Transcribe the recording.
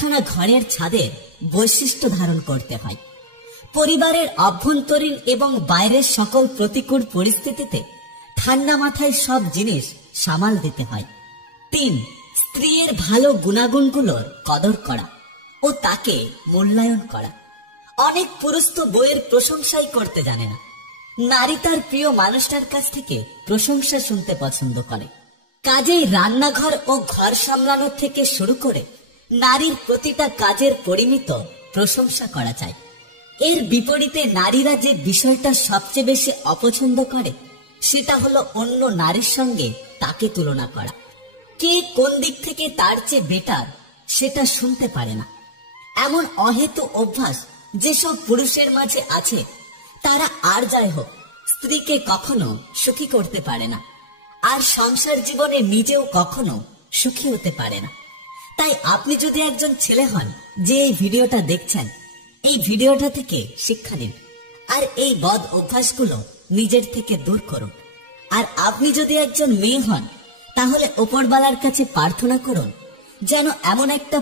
একখানা ঘরের ছাদের বৈশিষ্ট্য ধারণ করতে হয়। পরিবারের অভ্যন্তরীণ এবং বাইরের সকল প্রতিকূল পরিস্থিতিতে ঠান্ডা মাথায় সব জিনিস সামাল দিতে হয়। 3. স্ত্রীর ভালো গুণাগুণগুলোর কদর করা ও তাকে মূল্যায়ন করা। অনেক পুরুষ তো বইয়ের প্রশংসাই করতে জানে না। নারী তার প্রিয় মানুষটার কাছ থেকে প্রশংসা শুনতে পছন্দ করে। কাজেই রান্নাঘর ও ঘর সামলানোর থেকে শুরু করে নারীর প্রতিটা কাজের পরিমিত প্রশংসা করা চাই। এর বিপরীতে নারীরা যে বিষয়টা সবচেয়ে বেশি অপছন্দ করে সেটা হলো অন্য নারীর সঙ্গে তাকে তুলনা করা। কে কোন দিক থেকে তার চেয়ে বেটার সেটা শুনতে পারে না। এমন অহেতু অভ্যাস যেসব পুরুষের মাঝে আছে তারা আর যাই হোক স্ত্রীকে কখনো সুখী করতে পারে না, আর সংসার জীবনে নিজেও কখনো সুখী হতে পারে না। তাই আপনি যদি একজন ছেলে হন যে এই ভিডিওটা দেখছেন, এই ভিডিওটা থেকে শিক্ষা নিন আর এই বদ অভ্যাসগুলো নিজের থেকে দূর করুন। আর আপনি যদি একজন মেয়ে হন তাহলে উপরওয়ালার কাছে প্রার্থনা করুন যেন এমন একটা